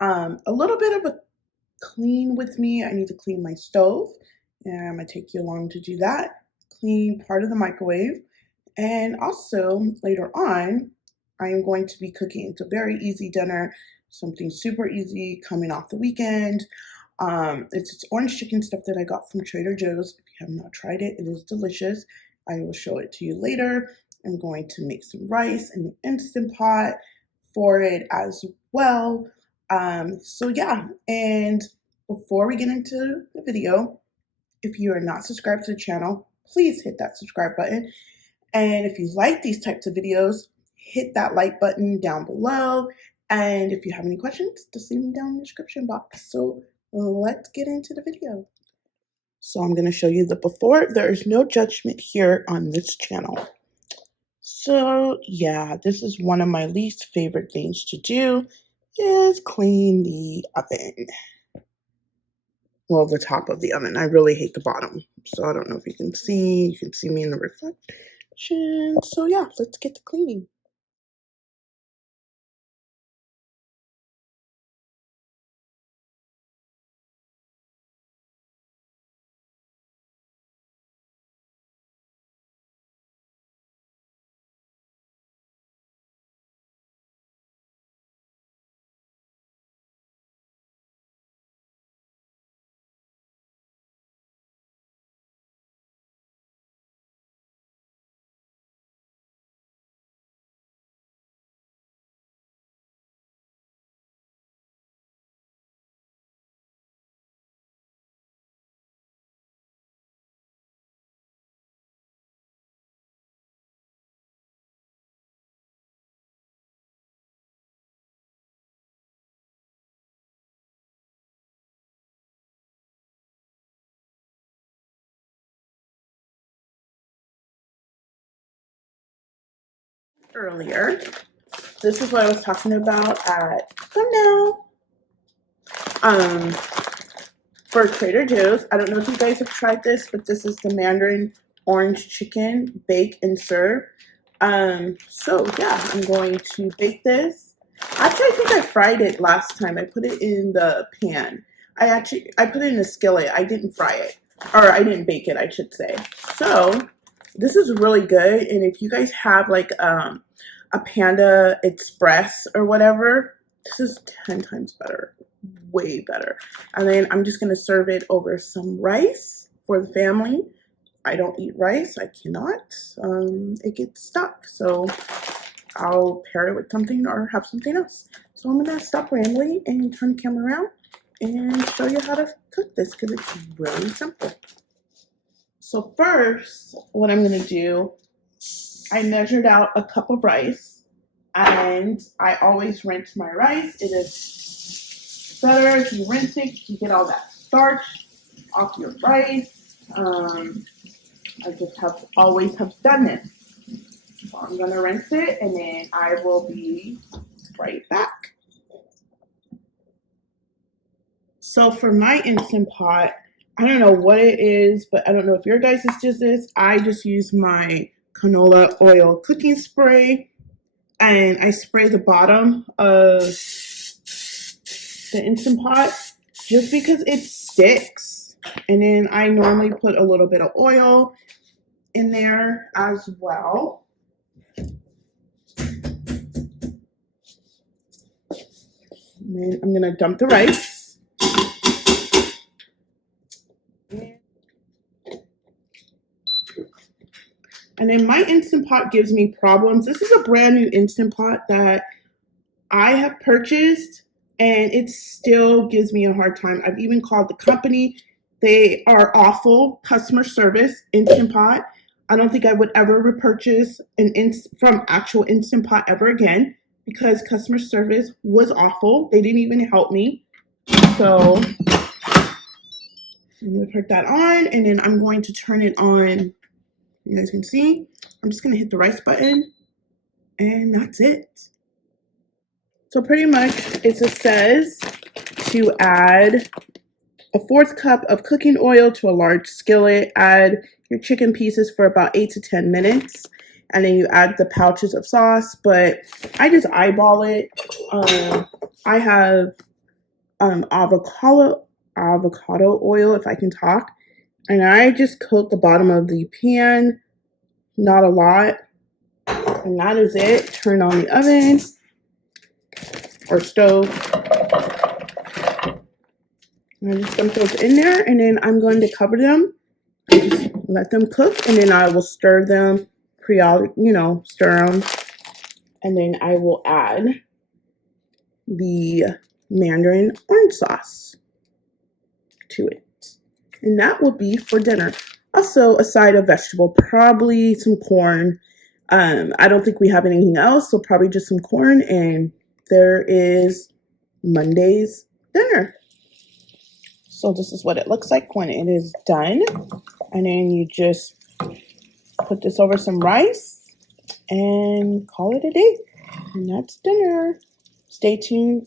A little bit of a clean with me. I need to clean my stove, and I'm gonna take you along to do that. Clean part of the microwave, and also later on, I am going to be cooking. It's a very easy dinner, something super easy coming off the weekend. It's orange chicken stuff that I got from Trader Joe's. If you have not tried it, it is delicious. I will show it to you later. I'm going to make some rice in the Instant Pot for it as well. So yeah, and before we get into the video, if you are not subscribed to the channel, please hit that subscribe button. And if you like these types of videos, hit that like button down below. And if you have any questions, just leave them down in the description box. So let's get into the video. So I'm going to show you the before. There is no judgment here on this channel. So yeah, this is one of my least favorite things to do is clean the oven. Well, the top of the oven. I really hate the bottom. So I don't know if you can see. You can see me in the reflection. So yeah, let's get to cleaning. Earlier, this is what I was talking about at thumbnail. For Trader Joe's, I don't know if you guys have tried this, but this is the Mandarin orange chicken bake and serve. So yeah, I'm going to bake this. Actually, I think I fried it last time. I put it in the pan. I put it in a skillet. I didn't fry it, or I didn't bake it, I should say. So this is really good. And if you guys have like a Panda Express or whatever, this is 10 times better, way better. And then I'm just gonna serve it over some rice for the family. I don't eat rice, I cannot. It gets stuck, so I'll pair it with something or have something else. So I'm gonna stop rambling and turn the camera around and show you how to cook this because it's really simple. So first, what I'm gonna do, I measured out a cup of rice and I always rinse my rice. It is better if you rinse it, you get all that starch off your rice. I just always have done this. So I'm gonna rinse it and then I will be right back. So for my Instant Pot, I don't know what it is, but I don't know if your guys' just this. I just use my canola oil cooking spray and I spray the bottom of the Instant Pot just because it sticks. And then I normally put a little bit of oil in there as well. And then I'm gonna dump the rice. And then my Instant Pot gives me problems. This is a brand new Instant Pot that I have purchased and it still gives me a hard time. I've even called the company. They are awful customer service, Instant Pot. I don't think I would ever repurchase from actual Instant Pot ever again because customer service was awful. They didn't even help me. So I'm going to put that on and then I'm going to turn it on. You guys can see. I'm just going to hit the rice button and that's it. So pretty much it just says to add a 1/4 cup of cooking oil to a large skillet. Add your chicken pieces for about 8 to 10 minutes. And then you add the pouches of sauce. But I just eyeball it. I have avocado oil, if I can talk. And I just coat the bottom of the pan, not a lot. And that is it. Turn on the oven or stove. And I just dump those in there, and then I'm going to cover them and just let them cook, and then I will stir them stir them, and then I will add the mandarin orange sauce to it. And that will be for dinner. Also, a side of vegetable, probably some corn. I don't think we have anything else, so probably just some corn, and there is Monday's dinner. So this is what it looks like when it is done. And then you just put this over some rice and call it a day. And that's dinner. Stay tuned